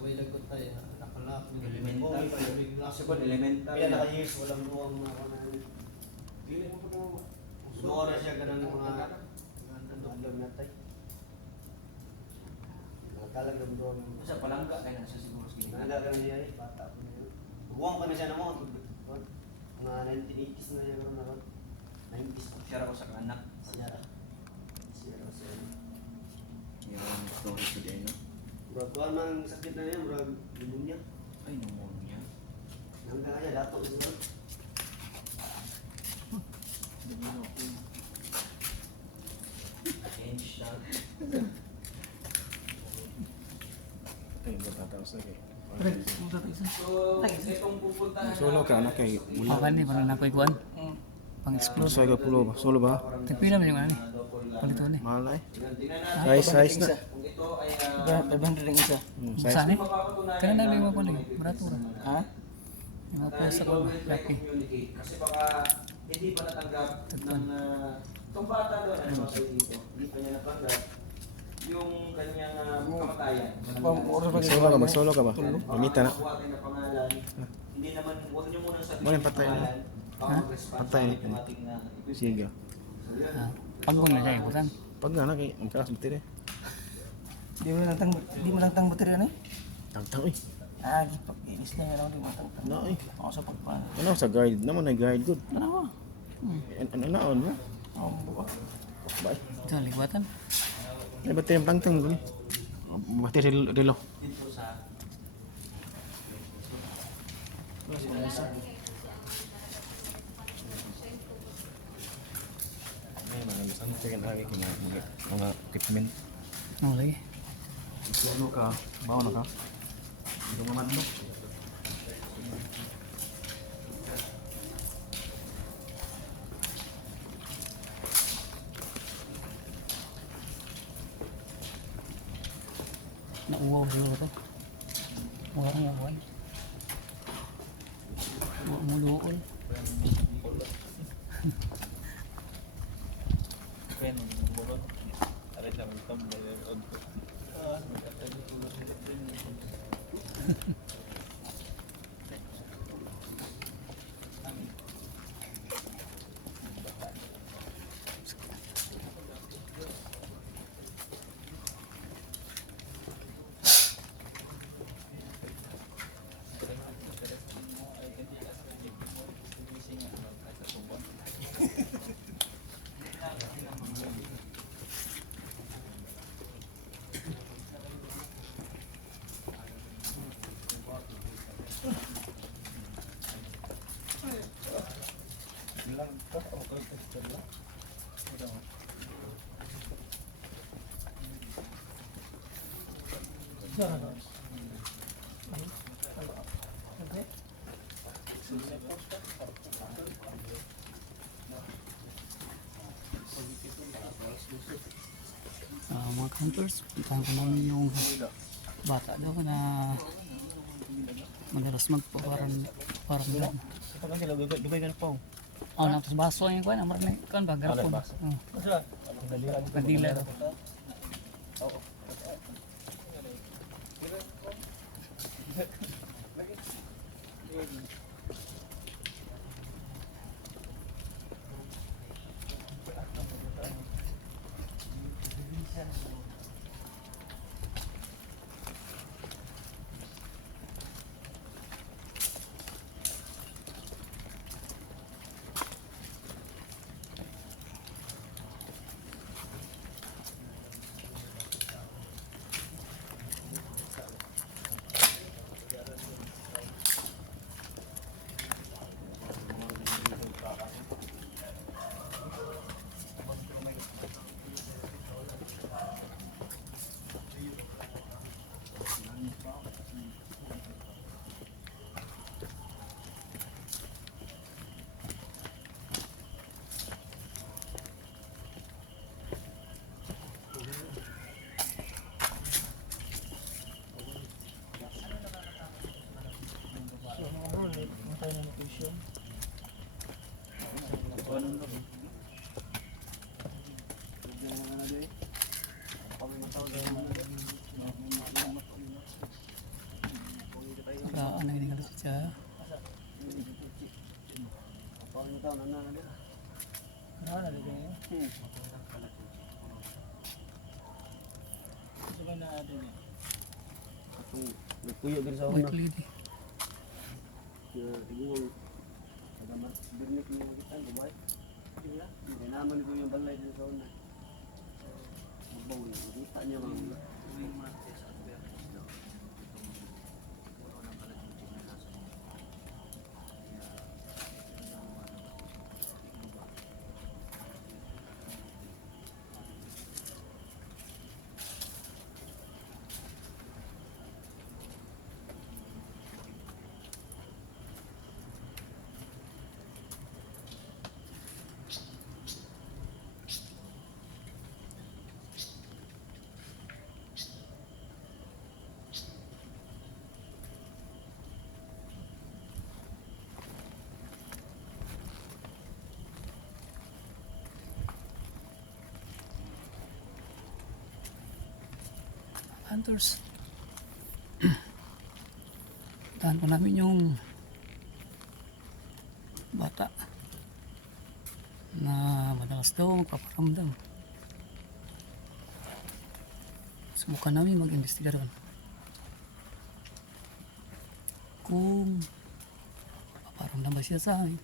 way lagot tayo, nakalap. Elemental pa yun. Kasi po, elemental. Kaya naka-years, walang buwang na ako na. Gusto ko na siya ganun ng mga andog na tayo. Nakalag ng buwang. Sa palangga, kaya na siya siguro. Nakalag na niya eh, bata ko na yun. Buwang pa na siya naman. Mga 1980s na siya ganun na. 90s. Siya ako sa anak. Siya ako siya. Yung story today, no? Bro, kuha mang sakit na yan, bro. Pneumonia. Ay, pneumonia. Hanggang kaya, dato siguro. Change lang. Ay, matataos na kayo. So, itong pupuntahan Solo ka, anak kayo. Akan ni parang nakoy kuan. Pang-explore. Sa ka pulo ba? Solo ba? Tagpila man yung ano. Palito ni. Mahal na eh. Size, Size na. Kung ito ay... 500 ring isa. Size Saan na. eh? Kaya na lima ko ni. Baratura. Ha? Yung mga pesa ko ba? Laki. Kasi baka hindi pa natanggap ng... itong bata doon, ano ba kayo dito? Hindi pa niya natanggap yung kanyang kamatayan. Mag-solo ka ba? Mamita na. Makuha tayo na pangalan. Hindi naman, huwag niyo muna sabihin Ano yung patay na? Patay na. Sige. Ah, Pagong na kayo, butan. Pag nga na kayo, ang kakas batir eh. Di mo lang tang baterya na eh? Tangtang eh. Ah, inis na yun, di mo tang tang. Ano eh. Ako sa pagpano. Ano sa guide naman ay guide good. Ano ba? Ano naon mo? Ang buka. Bye. Ito, ligwatan. Ay batir yung tangtang mo. Batir relo. Dito sa... Ay, mga saan kayo lagi mga equipment. Ano lagi? Solo ka, bawa na ka. Hindi mo madlo. Nauwaw siguro to. Wala nga buwan. Wala mo doon. Mga counters, puntahan ko namin yung bata daw na madalas magpaparang doon. Kapag sila, dugay ka na po. Oh, natos baso yung kuan, amar na kuan ba garapon. Oh, Masala. kadila. Tagaan na ginagalit siya. Paano taon na na? Ano na dito yun? Ito ba na natin eh? Atong nagpuyo din sa White una. lady. Kaya tigong pagamat birnik niya kita, buhay. Hindi naman ko yung balay din sa una. Magbaw niya, makita niya mga Tuwing Martes at Biyernes daw. Puro ng kalatutin na nasa mga. Kaya, Hunters. Tahan po namin yung bata na madalas daw magpaparamdam. Subukan namin mag-imbestiga doon. Kung paparamdam ba siya sa amin.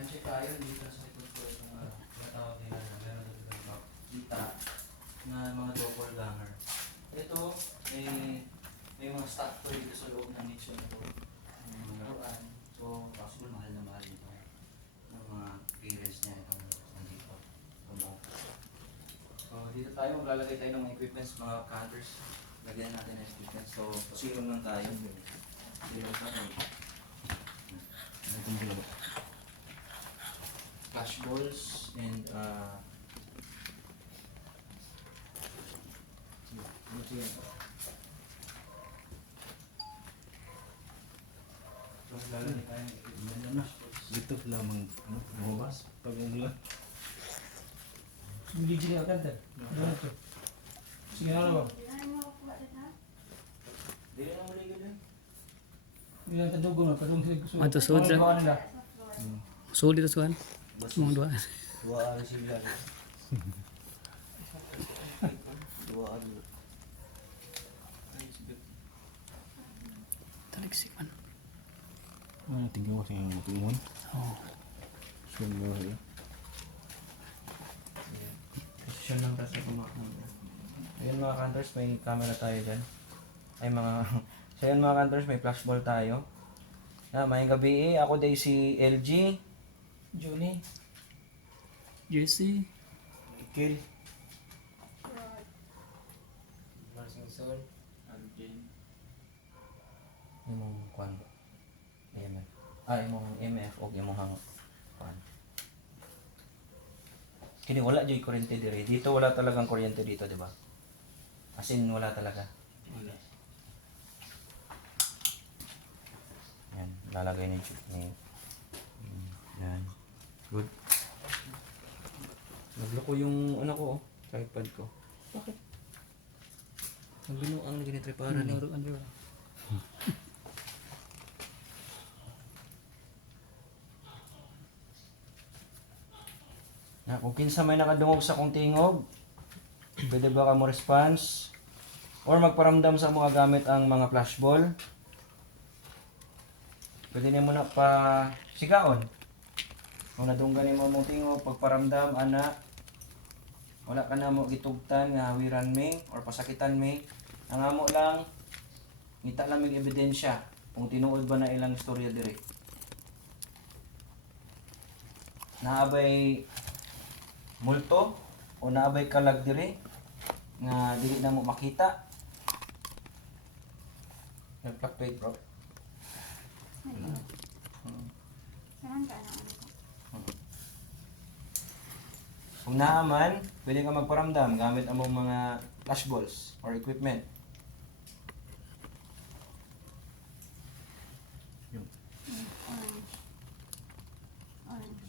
nandiyan tayo dito sa likod ko itong tinatawag nila na meron dito ng kita na mga doppelganger. Ito, may mga stock toy dito sa loob ng nicho nito. Mga laruan. So, possible mahal na mahal dito ng mga parents niya itong nandito. So, dito tayo, maglalagay tayo ng mga equipments, mga counters. Lagyan natin ng equipments. So, zero lang tayo. Zero tayo. Itong dalawa. Flash balls and lalagay tayo ng equipment na flash balls. Dito lamang, ano, lumabas. Pag umulan. Hindi dito ka kanta. Ano ito? Sige na ba? Dili na muli gud. Hindi lang tadugo na. Padung sila. Ato, suod sa- Ano nila? Sulit ito suan. Mga dua. duaan sila. Duaan. Taliksik man. Ano, tingin ko sa yung tungon. Oh. Sure, eh. Position lang tayo sa kumakang. Ayun mga counters, may camera tayo dyan. Ay mga... so ayun mga counters, may flashball tayo. Mayang gabi ako day si LG. Juni. Jesse. Kill. Marsing Sol. Alvin. Imong kwan. MF. Imong MF o imong kwan. Kini wala joy kuryente dire. Dito wala talagang kuryente dito, di ba? As in wala talaga. Wala. Yan, lalagay ni yan. Good. Nagloko yung ano ko, tripod ko. Bakit? Nagbinuang na ganito para ni. Laruan diba? Na, kung kinsa may nakadungog sa kong tingog, pwede ba ka mo response? Or magparamdam sa mga gamit ang mga flashball? Pwede niya muna pa sigaon. Kung nadunggan mo mong tingog, pagparamdam, ana, wala ka na mo gitugtan nga hawiran me or pasakitan me. Ang amo lang, ngita lang may ebidensya kung tinuod ba na ilang istorya dire. naabay multo o naabay kalag diri nga dili na mo makita. Nag-fluctuate bro. Saan ka na Kung naaman, pwede ka magparamdam gamit ang mga flashballs or equipment. Orange. Orange.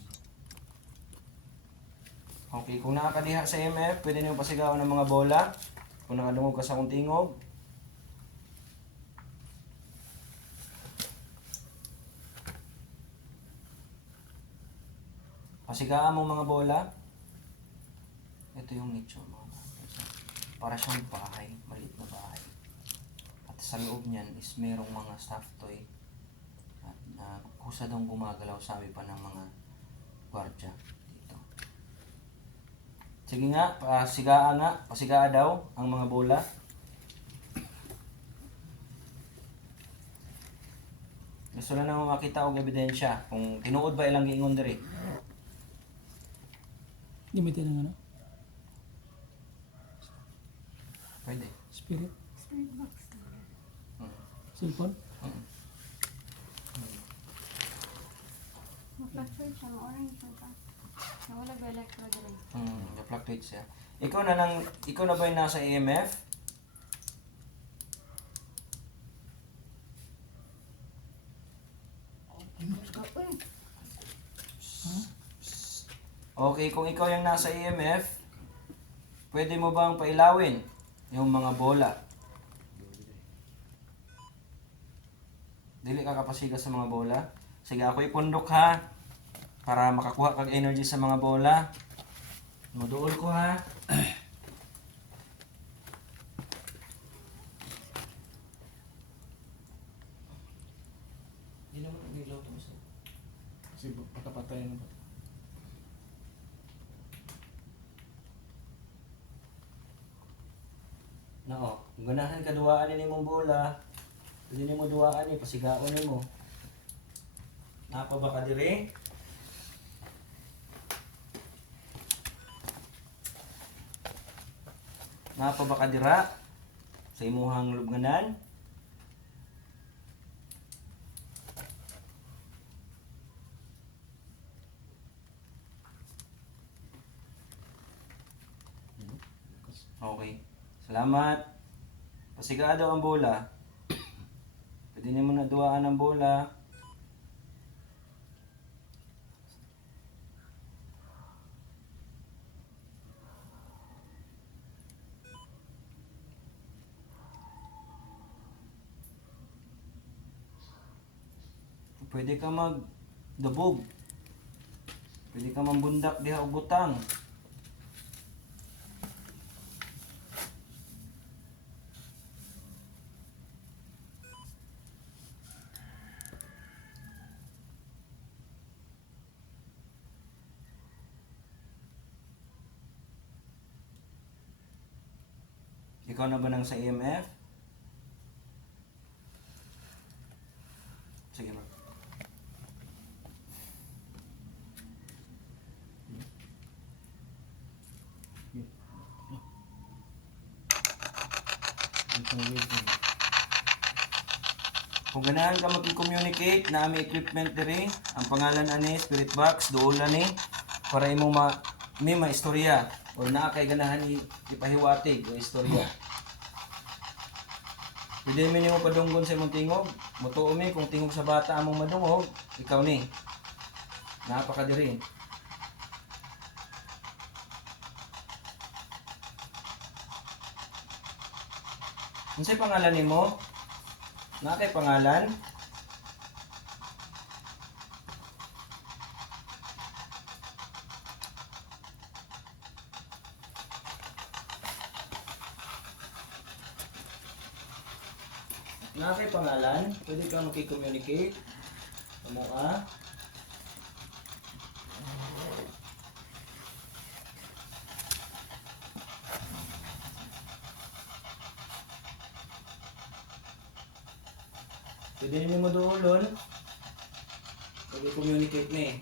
Okay, kung nakakadiha sa EMF, pwede niyo pasigawan ng mga bola. Kung nakadungog ka sa kuntingog. Pasigaan mo mga bola. Ito yung nicho mo. Para siyang bahay, maliit na bahay. At sa loob niyan is merong mga stuffed toy. At kusa daw gumagalaw, sabi pa ng mga gwardiya dito. Sige nga, pasigaa daw ang mga bola. Gusto na naman makita og ebidensya kung tinuod ba ilang giingon diri. Gamitin ng ano? Pwede. Spirit? Spirit box. Cellphone? Ma-fluctuate siya, ma-orange siya ka. Nawala ba electrode rin? Na-fluctuate siya. Ikaw na ba yung nasa EMF? Okay, kung ikaw yung nasa EMF, pwede mo bang pailawin yung mga bola? Dili ka kapasiga sa mga bola. Sige, ako ipundok ha. Para makakuha kag energy sa mga bola. Maduol ko ha. Hindi naman umilaw to sa. Kasi pakapatay na ba? Nako, kung ganahan ka duwaan ni mong bola, pwede ni mo duwaan ni, pasigaon ni mo. Napa ba ka dire? Napa ba ka dira? Sa imuhang lubnganan? Okay. Salamat. Pasiga daw ang bola. Pwede niyo muna duwaan ang bola. Pwede ka magdabog. Pwede ka mambundak diha og butang. Ikaw na ba nang sa EMF? Sige ba. Kung ganahan ka mag-communicate na may equipment diri, ang pangalan ani Spirit Box, doon ani para imong may istorya o na kay ganahan ipahiwatig o istorya. Pwede mi nimo padunggon sa imong tingog, motuo mi kung tingog sa bata among madungog, ikaw ni. Napaka diri. Unsay pangalan nimo? Na kay pangalan? Na kay pangalan? Pwede ka makikommunicate? Amo ah? Pwede rin mo doon. Pwede communicate na eh.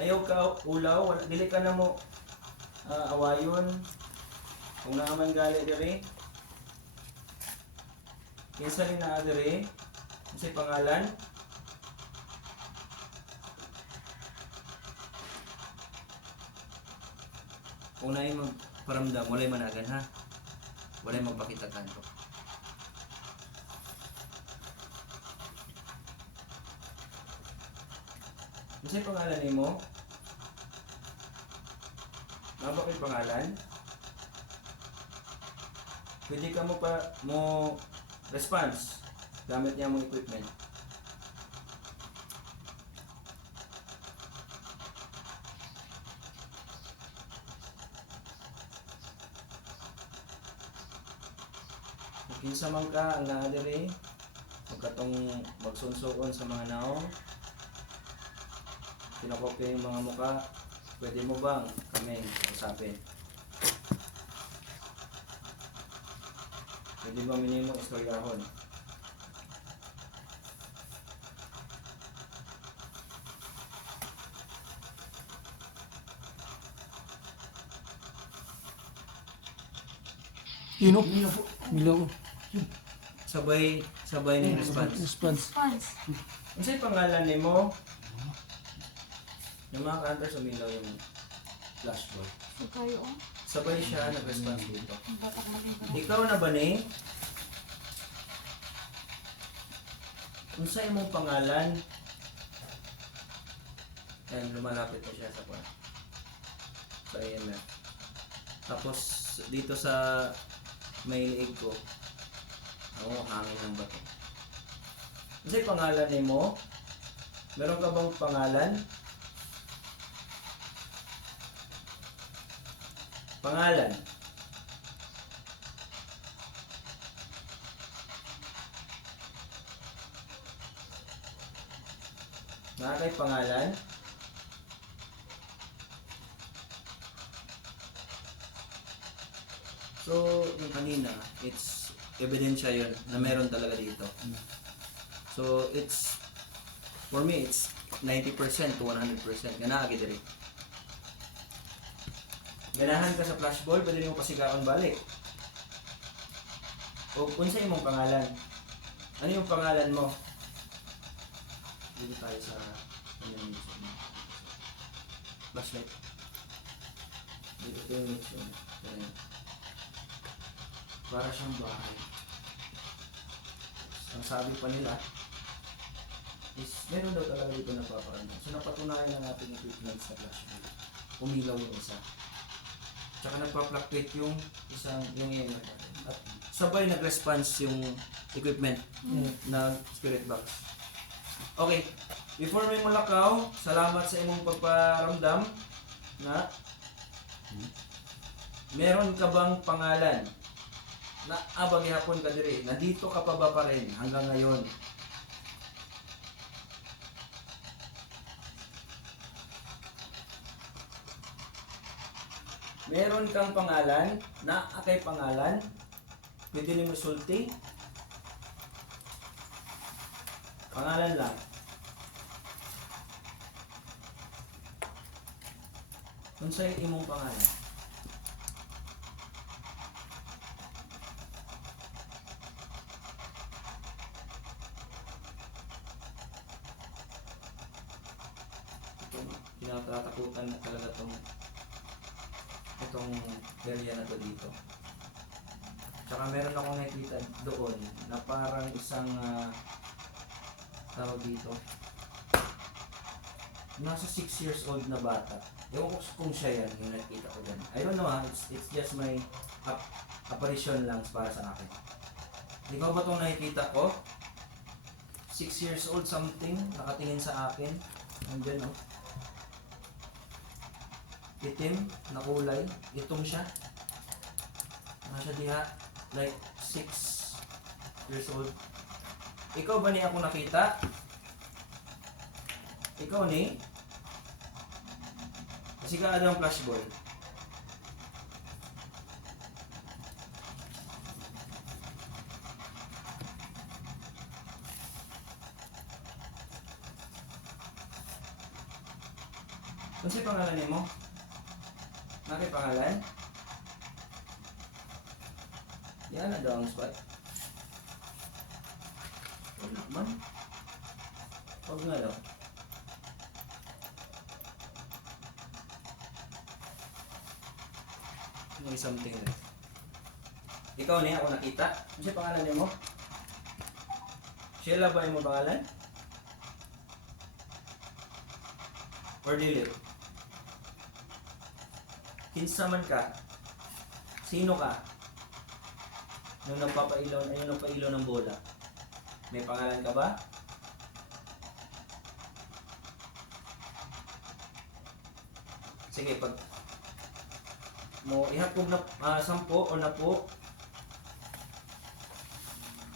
Ayaw ka ulaw, wala dili ka na mo awayon. Kung naaman gali diri. Kinsa ni naa diri? Unsay pangalan? Kung naay magparamdam, walay managan ha. Walay magpakita kanto. Unsay pangalan nimo? Ano ba kay pangalan? Pwede ka mo pa mo response gamit niya mong equipment. Kinsa man ka ang naa diri magkatong magsunsuon sa mga naong kinakopya yung mga muka, pwede mo bang kami usapin? Pwede ba minimong istoryahon? Ino? Milo. Sabay ni response. Response. Response. Unsay pangalan nimo? Yung mga counters umilaw yung flashball. So kayo, oh. Sabay siya nag-response dito. Ang batak maliban. Ikaw na ba ni? Unsay imong pangalan? Yan, lumalapit na siya sa kwan. Sa EMF. Tapos dito sa may liig ko, hangin ng bato. Unsay pangalan nimo? Meron ka bang pangalan? Pangalan. Nakakay pangalan? So, yung kanina, it's ebidensya yun na meron talaga dito. So, it's, for me, it's 90% to 100%. Ganaagi diri. Ganahan ka sa flashball, pwede mo pasigaon balik. O unsa imong pangalan? Ano yung pangalan mo? Dito tayo sa flashlight. Dito yung mission. Para siyang bahay. Ang sabi pa nila is meron daw talaga dito na papaano. So napatunayan na natin yung equipment sa flashlight. Umilaw yung isa. Tsaka nagpa-fluctuate yung isang yung yan. At sabay nag-response yung equipment na spirit box. Okay, before may mulakaw, salamat sa imong pagparamdam na meron ka bang pangalan na abagyapon ka diri, nandito ka pa ba pa rin hanggang ngayon? Meron kang pangalan, na akay pangalan, pwede ni mo sulti. Pangalan lang. Unsay imong pangalan? Kinatatakutan na talaga itong area na to dito. Tsaka meron akong nakita doon na parang isang tawag dito, nasa 6 years old na bata. Ewan ko kung siya yan yung nakita ko dyan. I don't know it's just my apparition lang para sa akin. Ikaw ba itong nakikita ko? 6 years old something, nakatingin sa akin. Nandiyan oh. Itim na kulay, itong siya. Nasa diha, like 6 years old. Ikaw ba ni ako nakita? Ikaw ni? Kasi ka ang flashball. Ano sa'yo pangalan niyo mo? Nakay pangalan? Yan na daw ang spot. Wala man. Huwag nga daw. May something else. Ikaw niya ako nakita. Ano siya pangalan niyo mo? Sheila ba yung mo pangalan? Or Lilith? Kinsa man ka? Sino ka? Nung nagpapailaw, ayun nagpailaw ng bola. May pangalan ka ba? Sige, pag mo ihapog na 10 o na po.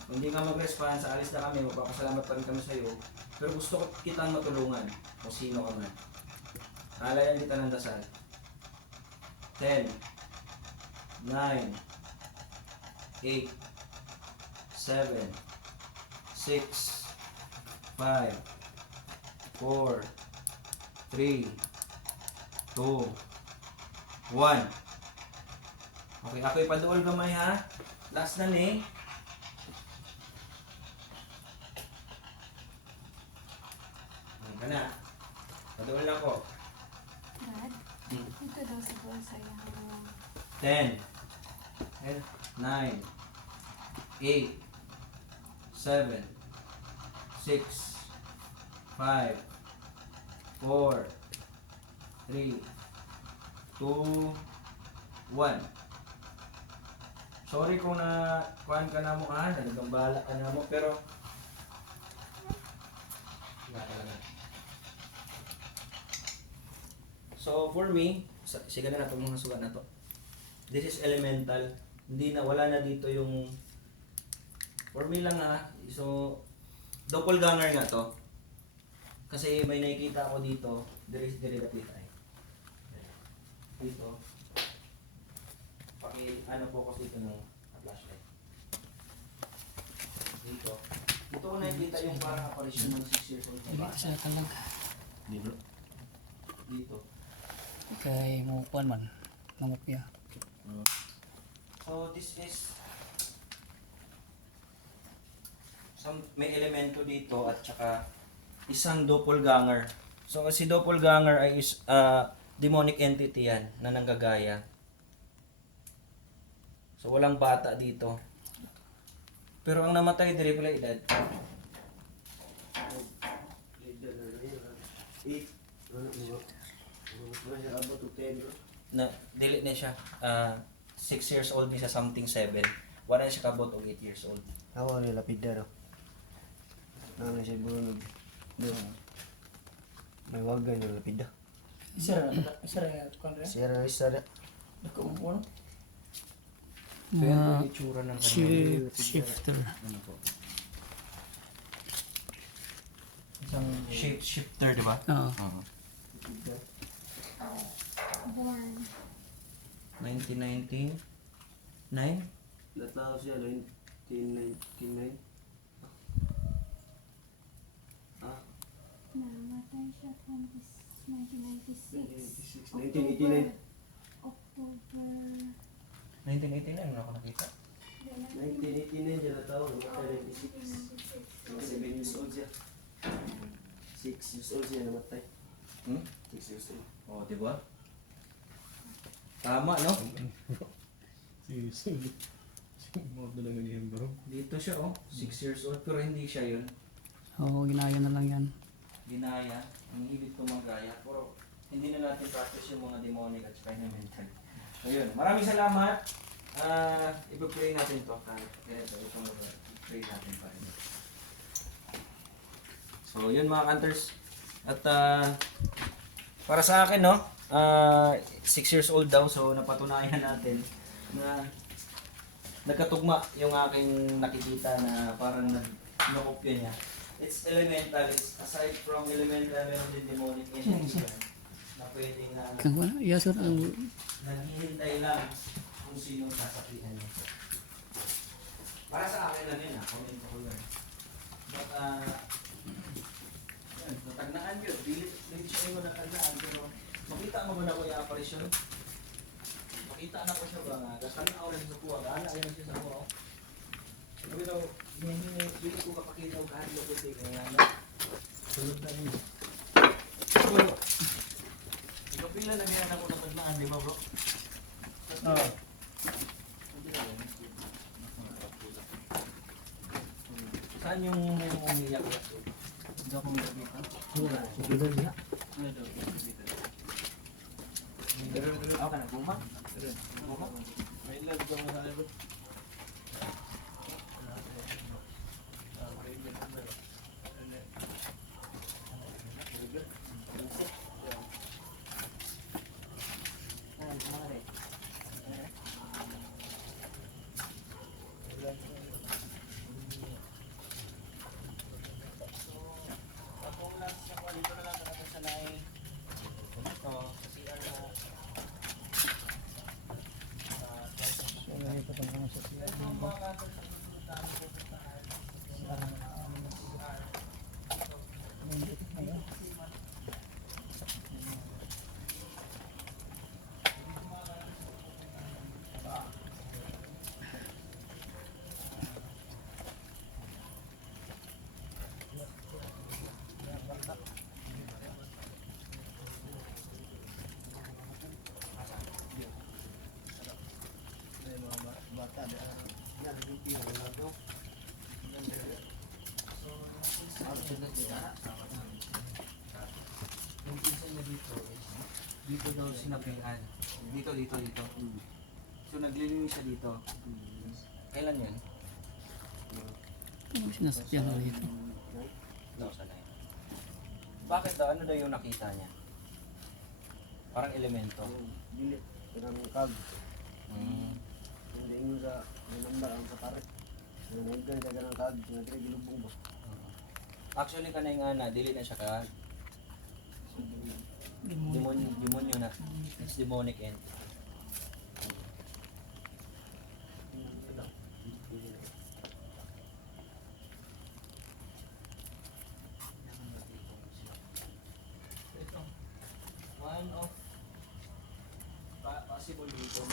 Kung hindi ka mag-respond, sa alis na kami, magpapasalamat pa rin kami sa iyo. Pero gusto ko kitang matulungan kung sino ka man. Alayan kita ng dasal. 10, 9, 8, 7, 6, 5, 4, 3, 2, 1. Okay, ako ipaduol gamay ha. Last na ni. Ano ka na? Paduol na ako. Dad, ito daw sa bulsa yung 10, 9, 8, 7, 6, 5, 4, 3, 2, 1. Sorry kung na kuhan ka na mo nagambala ka na mo, pero wala talaga. So for me, sige na itong mga sugat na to. This is elemental. Hindi na, wala na dito yung for me lang So doppelganger nga to. Kasi may nakikita ako dito, dire dapit ay. Dito. Focus dito ng flashlight. Dito. Dito ko nakikita yung parang apparition ng 6 years old na Dili bata. siya talaga. Dito. Kay mo kuan man. Namupya. So this is may elemento dito at saka isang doppelganger. So si doppelganger ay demonic entity yan na nanggagaya. So walang bata dito. Pero ang namatay diri pala edad. 8. Ano mo? Ano siya abot to 10 bro? Na dili na siya 6 years old ni sa something 7. Wala na siya kabot og 8 years old. Awa ni lapida ro. Nang siya bunog. May wagan yung lapida. Isara na kuan re. Siya ra isa ra. Nagkuupo no. So yan po yung itsura ng kanyang Shifter. ano po. Isang shifter, di ba? Oo. born. 1999? Natao siya 1999. Namatay siya 1996. 1989. October. 1989 ano ako nakita? 1989 siya natao. Namatay 96. 7 years old siya. 6 years old siya namatay. 6 years old. Oo, di ba? Tama, no? Dito siya, 6 years old, pero hindi siya yun. Oo, ginaya na lang yan. Ginaya, ang ibig tumagaya, pero hindi na natin practice yung mga demonic at saka yung mental. So yun, maraming salamat. Ipag-pray natin ito. Kaya ito, pray natin pa rin. So yun mga hunters. At para sa akin, 6 years old daw, so napatunayan natin na nagkatugma yung aking nakikita na parang nag-kopya niya. It's elemental. It's aside from elemental, meron din demonic entity na pwedeng na Kang wala, yes sir. naghihintay lang kung sino sasakihan niya. Para sa akin lang yun, comment ko yun. But, yun, natagnaan yun. Pilit siya yung natagnaan, pero Makita mo ba na ko yung aparisyon? Makita na ko siya ba nga? Gastan na oras sa kuha. Gaala kayo na siya sa kuha. Sabi daw, hindi ko kapakita o kahit lokote. Kaya nga, sulod na yun. Ikaw pila na meron ako napaglaan, di ba bro? Oo. Saan yung umiyak? Hindi ako makikita. Wala. Siguro niya. Ano daw? Ako ka na guma. May lag ka mo sa alibot. Tapos last na ko, dito na lang ako sa nai. Ito, sa CR na. Yung pinsan niya dito, dito daw sinabihan. Dito. So naglilinis siya dito. Kailan yan? Ano sinasakyan na dito? Daw sanay. Bakit daw? Ano daw yung nakita niya? Parang elemento. Dili. Kanang kag. Mm. Hindi inyo sa number ang sa pare. Nangyaygan ka ganang kag. Nangyaygan ginubong ba? Actually kanay nga na, dili na siya ka demonyo na. It's demonic entity. Ito, one of possible dito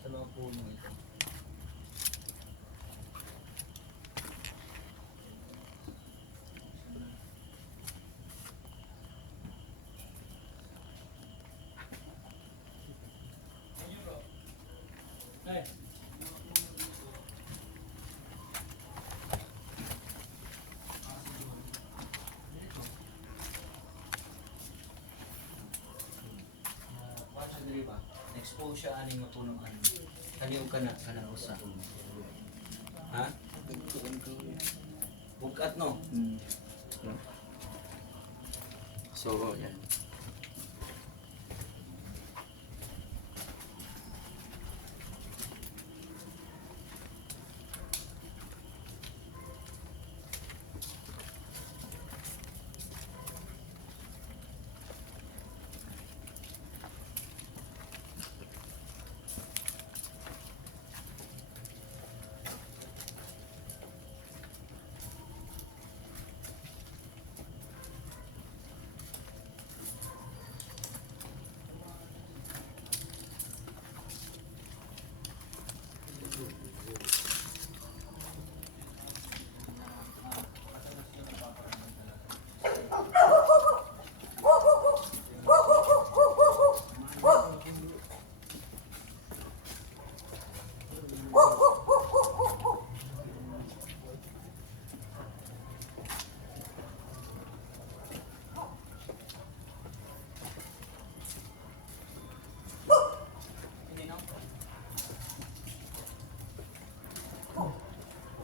sa mga puno ito. Hey. Watch ang diri ba? Expose siya aning mapunuan. Kaliw ka na usa. Ha? Bukat no? So, yan.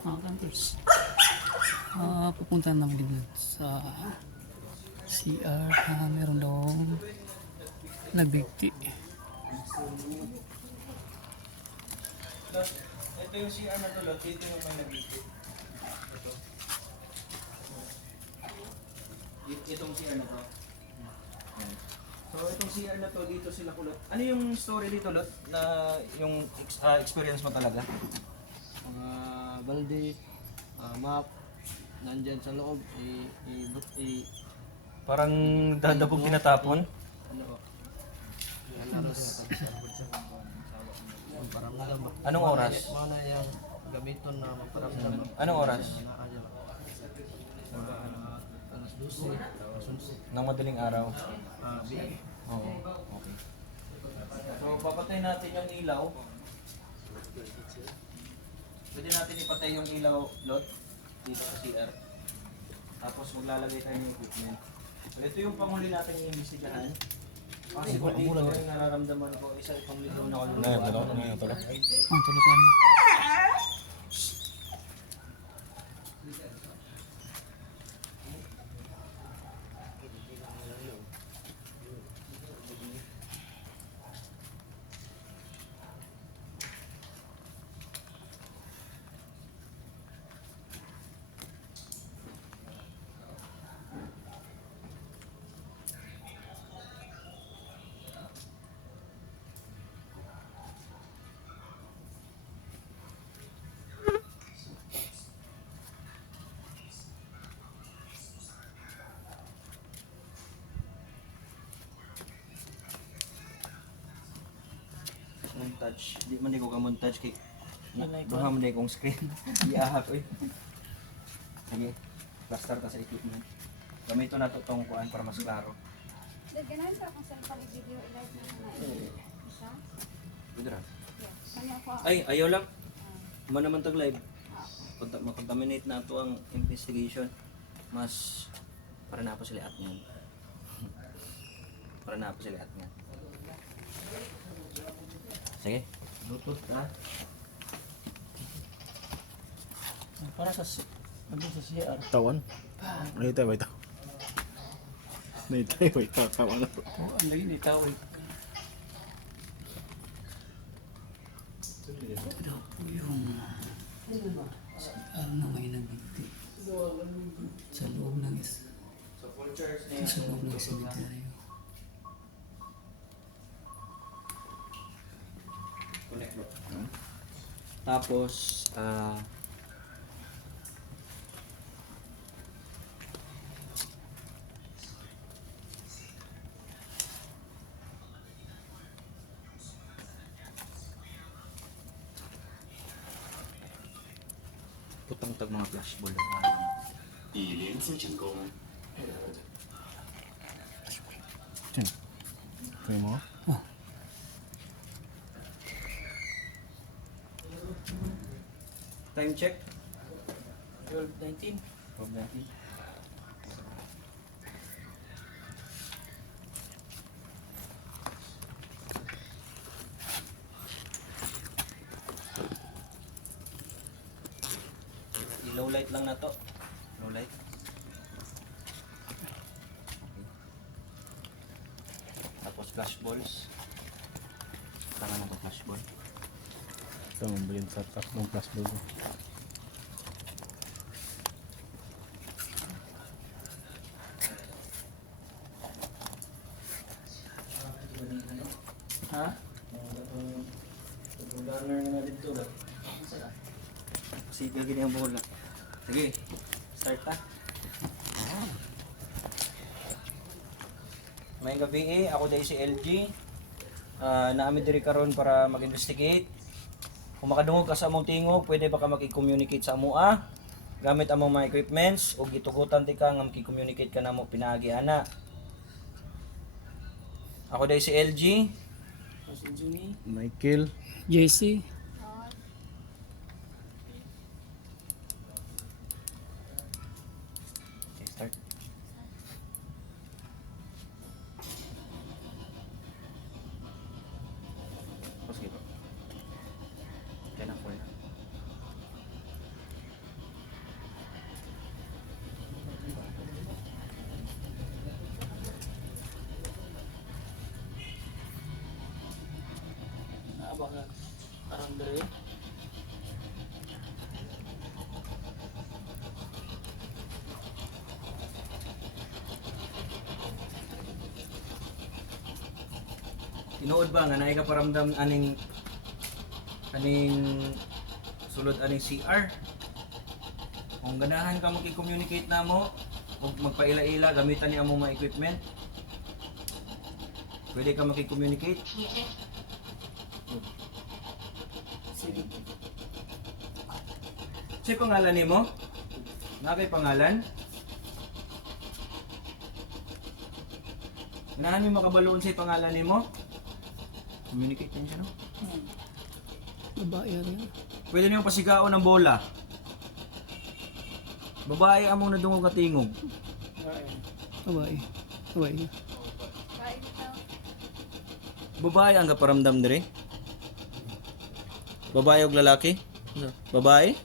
Mga campers. Pupunta namin dito sa CR. Meron daw nagbigti. Ito yung CR na tulad, dito yung may nabiti. Ito. Itong CR na to. So itong CR na to, dito sila kulot. Ano yung story dito, Lot? Na yung experience mo talaga? Mga balde, map, nandyan sa loob, Parang dadabog tinatapon. Anong oras? Mana yang gamiton na maparamdam. Anong oras? Alas 12, alas 11. Nang madaling araw. Bibi. Oo, okay. So, papatay natin yung ilaw. Pwede natin ipatay yung ilaw, Lot, dito sa CR. Tapos maglalagay tayo ng equipment. So, ito yung panghuli natin yung imbestigahan. Possible dito yung nararamdaman ko, isa itong ligaw na kaluluwa. Ang tulukan. Montage. Di man ko ka montage kay duha man kong screen. Iahap eh. Sige. Plaster ta sa equipment. Gamito na to tong kuan para mas klaro. Ganahan sa akong cellphone video live na isa. Pwede ra. Yeah. Kanya ako. Ay, ayaw lang. Man naman tag live. Makontaminate na to ang investigation. Mas para na po sila at niyan. Para na po sila at niyan. Sige. Bluetooth ha. Para sa ano sa CR. Tawan. Ay, tayo, wait. Naitay, wait. Tama na. Oh, ang lagi ni tao eh. Ito daw po yung CR na may nabigti. Sa loob ng So full charge na ito sa loob ng cemetery. Connect mo. Tapos, putang tag mga flashball. Try mo? Time check. 12:19. 12:19. Low light lang na to. Low light. Okay. Tapos flash balls. Tama na to flash ball. Ito, mambalin sa top ng plus ball. Ha? Itong gunner na dito ba? Kasi gagawin ang bola. Sige, start ta. May gabi ako dahil si LG. Naami diri karon para mag-investigate. Kung makadungog ka sa among tingog, pwede ba ka maki-communicate sa amoa gamit among mga equipments o gitugutan ti ka nga maki-communicate ka namo pinaagi ana. Ako dahil si LG. Si Jimmy. Michael. JC. Okay, start. Tapos gitu. Okay na, full na. Naaba ka. Parang dere. Tinuod ba nga naay ka paramdam aning sulod aning CR? Kung ganahan ka maki-communicate namo, magpaila-ila, gamitan niya ang mga equipment. Pwede ka makikommunicate. Sige. Sa pangalan ni mo? Nakay pangalan? Ganahan mo makabaloon sa pangalan ni mo? Communicate din siya, no? Babae yan. Pwede niyo pasigaon ng bola. Babae among nadungog at tingog. Babae. Babae. Kain ito. Babae ang kaparamdam dire. Babae o lalaki? Babae? Babae din.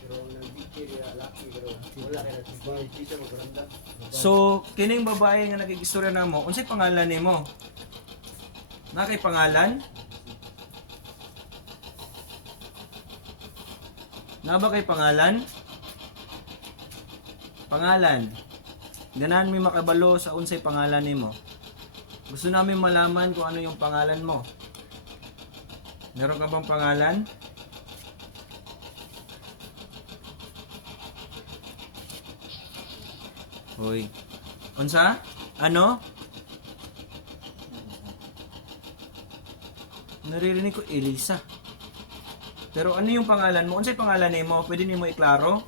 Pero ang nag-bikiri, laki, pero wala kaya hindi siya magkaramdam. So, kining babae nga nakigistorya namo, unsay pangalan nimo? Nakay pangalan? Na ba kay pangalan? Pangalan. Ganahan mi makabalo sa unsay pangalan nimo. Gusto namin malaman kung ano yung pangalan mo. Meron ka bang pangalan? Hoy. Unsa? Ano? Naririnig ko Elisa. Pero ano yung pangalan mo? Unsay pangalan nimo? Pwede nimo iklaro?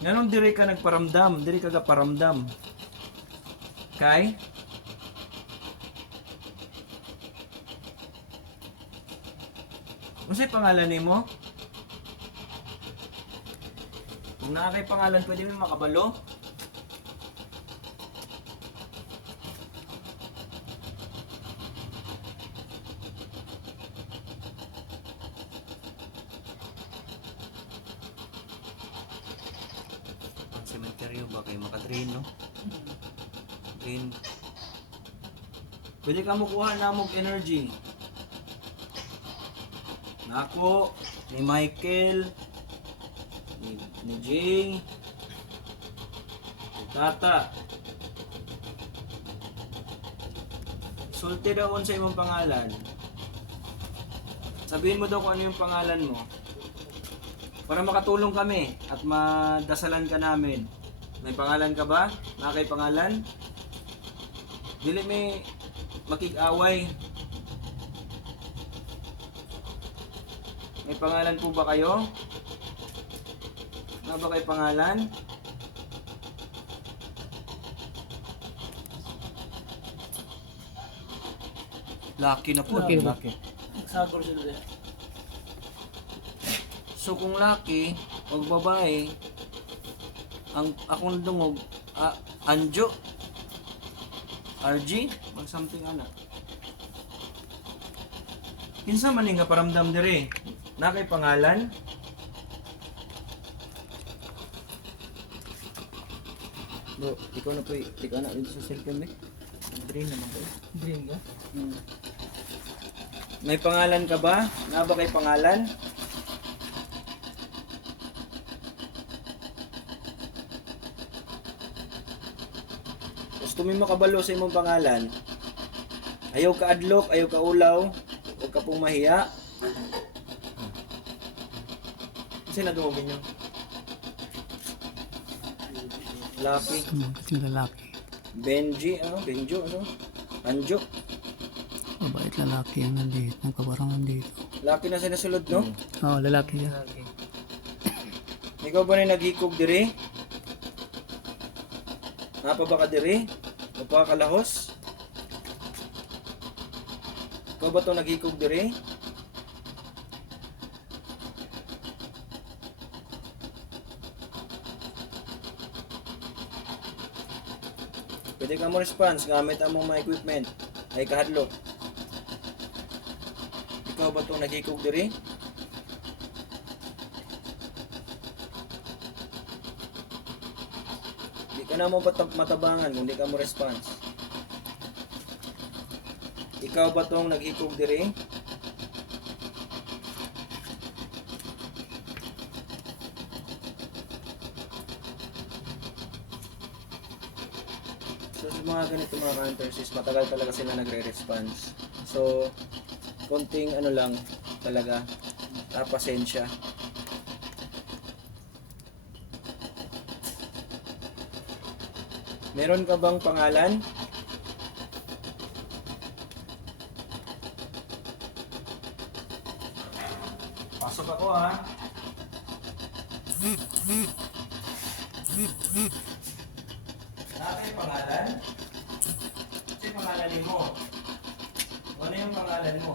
Nganong diri ka nagparamdam? Diri ka gaparamdam. Kay? Unsay pangalan nimo? Kung naa kay pangalan, pwede mo makabalo? Ang sementeryo ba kayo makadrain, no? Drain. Pwede ka makuha na mong energy. Nako, ni Michael, ni Jay, ni Tata. Sulti daw sa imong pangalan. Sabihin mo daw kung ano yung pangalan mo. Para makatulong kami at madasalan ka namin. May pangalan ka ba? Nakay pangalan? Dili may makig-away. May pangalan po ba kayo? Ano ba kayo pangalan? Lucky na po. Lucky na po. Lucky. Nagsagor sila din. So kung lucky o babae, ang akong dungog, Anjo, RG, mag something ana. Kinsa man nga paramdam dire? Na kay pangalan? Bro, ikaw na po, ikaw na dito sa cellphone eh. Drain naman ko. Green ka? May pangalan ka ba? Na ba kay pangalan? Gusto mo makabalo sa imong pangalan? Ayaw ka adlok, ayaw ka ulaw, huwag ka pong mahiya. Kasi nagawin nyo? Lucky. Sumagot yung lalaki. Benji, Benjo, Anjo. Mabait lalaki ang nandito. Nagkabarang nandito. Lucky na sa nasulod, no? Oo, lalaki yan. Okay. Ikaw ba na nag-ikog diri? Napa ba ka diri? Napa ka kalahos? Ikaw ba to nag-ikog diri? Pwede ka mo response gamit ang mga equipment. Ay kahadlok. Ikaw ba to nag-ikog diri? Di ka na mo matabangan kung di ka mo response. Ikaw ba tong naghikog diri? So sa mga ganito mga counters is matagal talaga sila nagre-response. So konting ano lang, talaga. Pasensya. Meron ka bang pangalan? Pasok ako ha. Ano yung pangalan? Ano yung pangalan mo? Ano yung pangalan mo?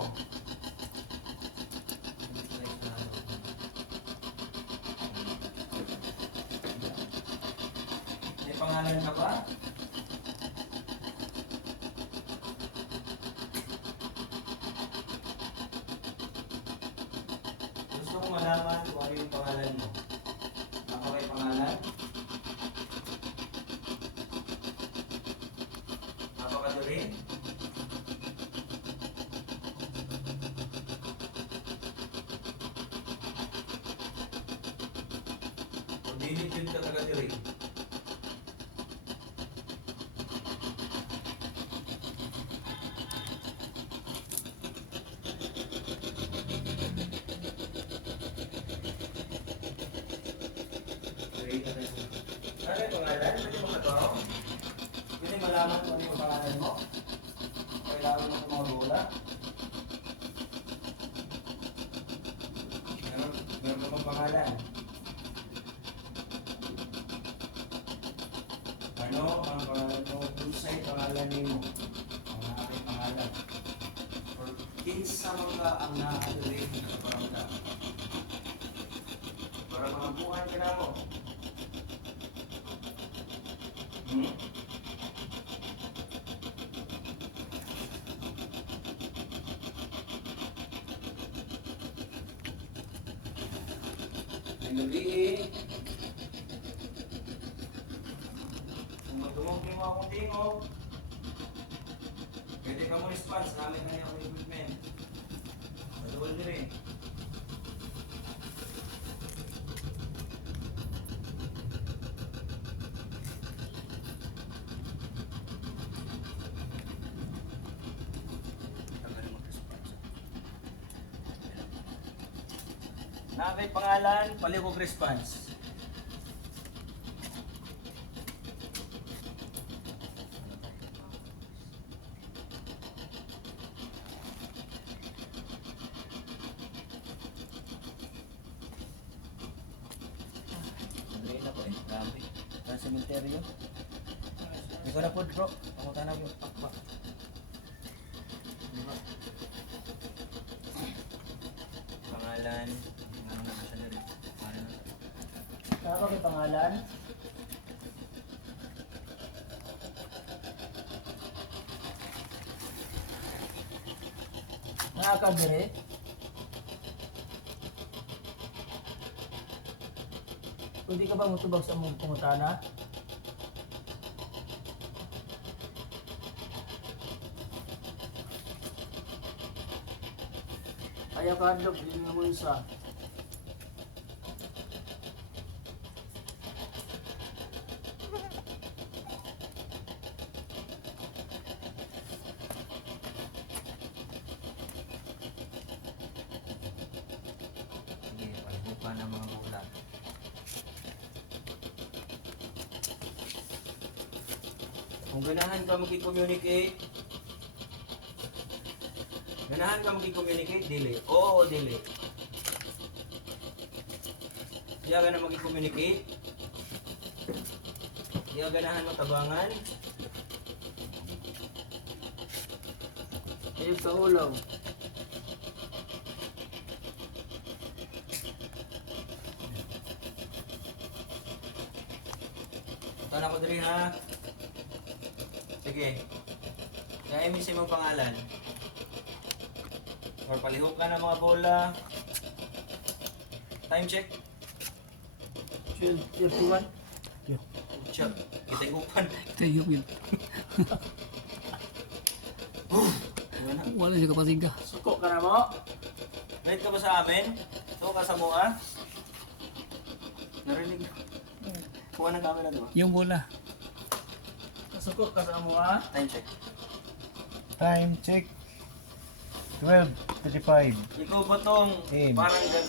May pangalan ka ba? Gusto ko malaman kung ano yung pangalan mo. Ako may pangalan? Napakadali? Kung dilit yun ka taga-diri. Ano yung pangalan? Pwede mo katuro? Pwede malaman kung ano yung pangalan mo? Kailangan mo sa mga bola? Meron ka bang pangalan? Ano ang pangalan mo? Unsay pangalan mo? Ang aking pangalan. Or kinsa mga ang nakatuloy na parangga? Para makampuhan ka na mo. Ang gabi eh. Kung magtumog mo akong tingog, pwede ka mo response namin na yung equipment. Maduol din rin. Nakakay pangalan, Palikog Response. Andray na po eh, grabe. Nasa cemeteryo. Hindi ko na po bro, pamunta na po. Pakpak. Pangalan. Ano ba yung pangalan? Nakakadiri? Pwede ka ba mutubag sa mong pumutana? Ayaw ka adlog, hindi mo isa. Sige, pagbuka ng mga bulan. Kung ganahan ka mag-communicate, dili. Oo, dili. Diya ka na mag-communicate. Diya ganahan matabangan. Ayun sa ulaw. Tana ko diri ha. Sige. Kaya miss mo pangalan. Or palihok ka ng mga bola. Time check. 12:31. Check. Kita upan. Tayo yun. Wala siya kapatiga. Suko ka na mo. Late ka ba sa amin? Suko ka sa mua? Narinig. Kuha ng camera diba? Yung bola. Suko ka sa mua? Time check. Time check. 12:35. Ikaw ba tong Eh. parang gan...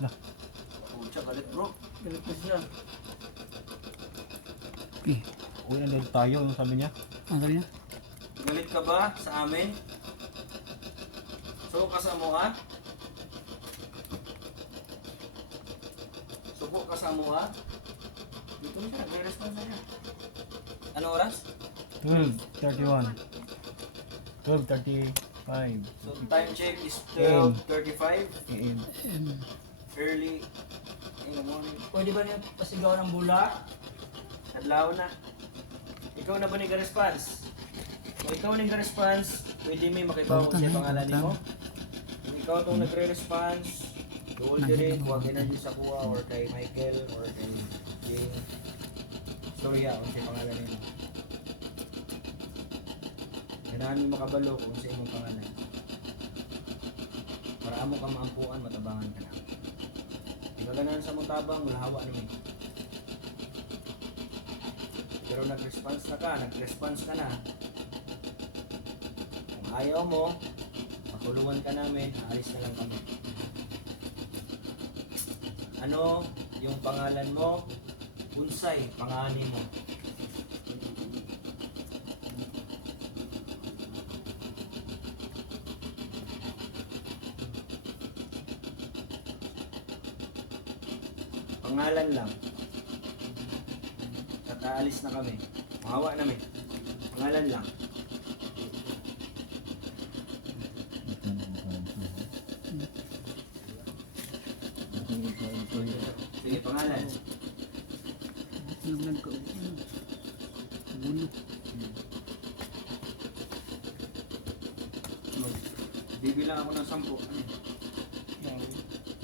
Lah. Pucha, galit bro. Galit na siya. Okay. Uwi na dito tayo, yung sabi niya. Ang sabi niya? Galit ka ba sa amin? So, kasamuha? Subo kasamuha? Dito na siya, nagre-response na siya. Ano oras? 12:31. 12:35 So, time check is 12:35. AM. Early in the morning. Pwede ba niya pasigaw ng bula? Adlaw na. Ikaw na ba nag-response? Kung ikaw nag-response, pwede may makibaw kung siya pangalan mo. Kung ikaw itong nagre-response, doon din, huwag na niyo sa kuha or kay Michael or kay Jing. Storya kung siya pangalan mo. Kailangan mo makabalo kung sa imong pangalan. Para amo ka maampuan, matabangan ka na. Gaganan sa mong tabang, malahawa naman. Pero nag-response ka na. Kung ayaw mo, matulungan ka namin, aalis na lang kami. Ano yung pangalan mo? Unsay pangalan mo? Pangalan lang. At aalis na kami. Mahawa namin. Pangalan lang. Sige, pangalan. Bibilang ako ng 10.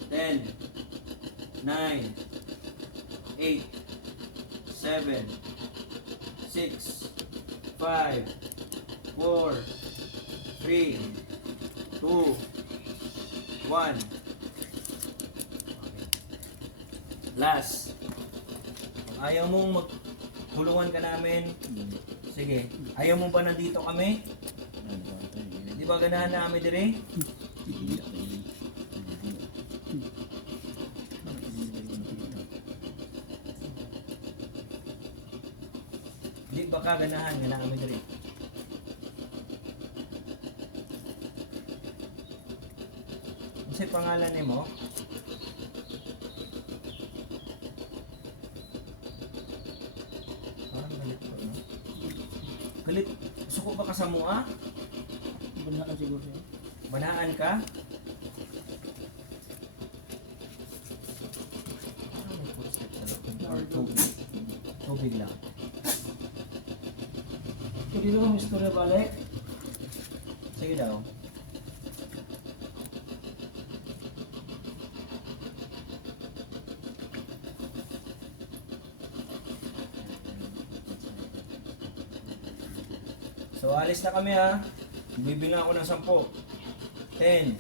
10, 9, 8, 7, 6, 5, 4, 3, 2, 1. Last. Kung ayaw mong magtulungan ka namin, sige. Ayaw mo ba nandito kami? Di ba ganahan namin dire? Di ba ka ganahan nga namin dire? Kasi pangalan ni mo? Parang galit ko, no? Galit? Suko ba ka sa mua? Buna na siguro siya. Banaan ka? Parang may footstep sa loob. Or tubig. Tubig lang. Pwede ba kami istorya balik? Sige daw. So alis na kami ha. Bibilang ako ng 10. 10,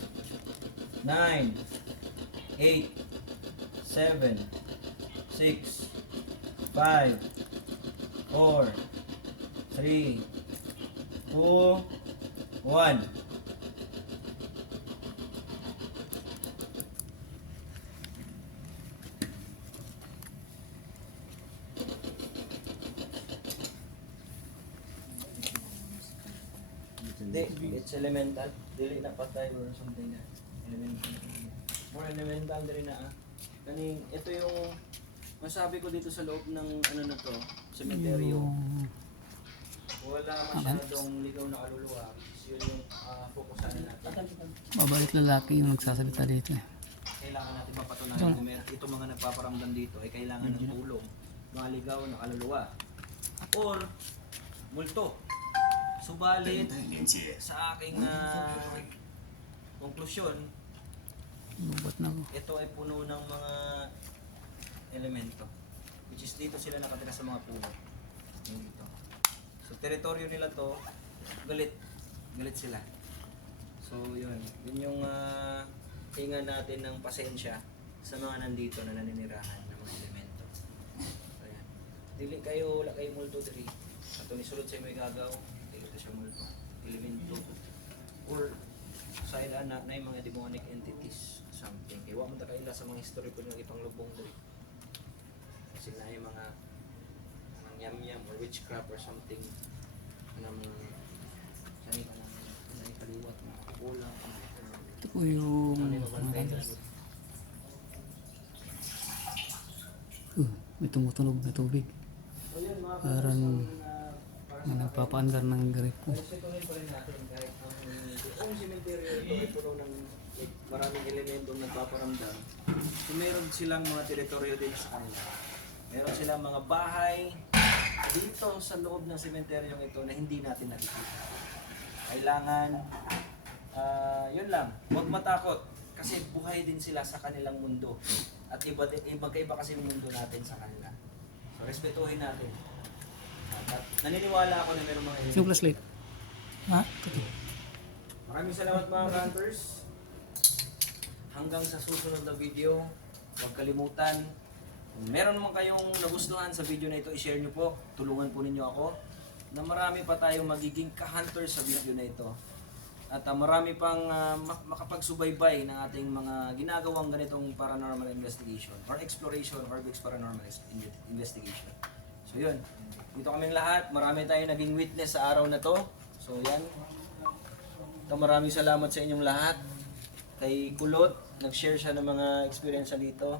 9, 8, 7, 6, 5, 4, 3, 2, 1. Hindi, it's elemental. Dili na patay or something na. Elemental. More elemental din na ah. Kaning, ito yung masabi ko dito sa loob ng ano na to, cemeteryo. Wala masyadong ligaw na kaluluwa. Yun yung fokusan natin. Mabait lalaki yung nagsasalita dito. Kailangan natin mapatunayan kung itong mga nagpaparamdam dito ay kailangan ng tulong. Mga ligaw na kaluluwa. Or, multo. Subalit, sa aking konklusyon, Lubot na ako. ito ay puno ng mga elemento. Which is dito sila nakatira sa mga puno. Yung dito. So, teritoryo nila to, galit. Galit sila. So, yun. Yun yung hinga natin ng pasensya sa mga nandito na naninirahan ng mga elemento. So, yan. Dili kayo, wala kayo multo diri. Ato ni sulod sa may gagaw, dili to siya multo. Elemento. Or na yung mga demonic entities something. Iwa mo ta kaila sa mga history ko ng ipang lubong diri. Kasi na yung mga yam-yam or witchcraft or something ng sani ka ng kaliwat na kulang. Ito po yung mga hunters. May tumutunog na tubig. So yun mga Parang parang may nagpapaandar ng grip ko. respetuhin pa rin natin kahit ang cemetery ito ay puno ng like, maraming elementong nagpaparamdam. So meron silang mga teritoryo din sa kanila. Meron silang mga bahay dito sa loob ng sementeryong ito na hindi natin nakikita. Kailangan, yun lang, huwag matakot kasi buhay din sila sa kanilang mundo. At magkaiba kasi yung mundo natin sa kanila. So respetuhin natin. At naniniwala ako na meron mga Sino flashlight? Ha? Ito. Maraming salamat mga hunters. Hanggang sa susunod na video, huwag kalimutan. Kung meron naman kayong nagustuhan sa video na ito, i-share nyo po. Tulungan po ninyo ako na marami pa tayong magiging ka-hunters sa video na ito. At marami pang makapagsubaybay ng ating mga ginagawang ganitong paranormal investigation or exploration or paranormal investigation. So yun, dito kaming lahat. Marami tayong naging witness sa araw na to. So yan. Ito, maraming salamat sa inyong lahat. Kay Kulot, nag-share siya ng mga experience dito.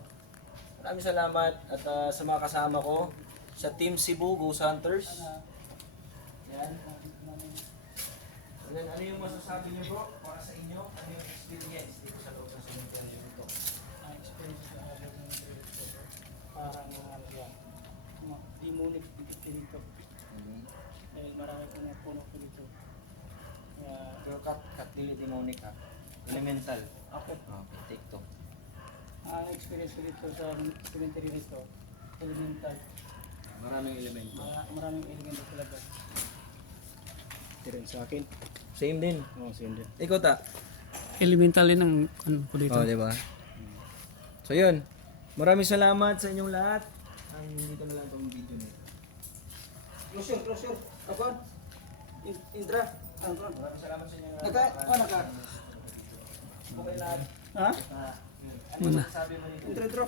Maraming salamat at sa mga kasama ko sa Team Cebu Ghost Hunters. Yan. Ano yung masasabi niyo bro para sa inyo? Ano yung experience dito sa loob ng cemetery dito? Ang experience ko sa cemetery ito, parang ano yan, demonic dito. Dahil marami po na puno ko dito. Kaya Pero kat dili demonic ha. Elemental. ako, Okay, take two. ang experience ko dito sa cemetery nito, elemental. Maraming elemento. Maraming elemento talaga. Tirin sa akin. Same din. Oo, same din. Ikaw ta? Elemental din ang ano ko dito. Oh, di ba? So yun. Maraming salamat sa inyong lahat. Ang dito na lang itong video nito. Closure. Kapag? Intra. Maraming salamat sa inyong lahat. Naka. Okay lahat. Ha? Ano yung sabi mo nito? Intro.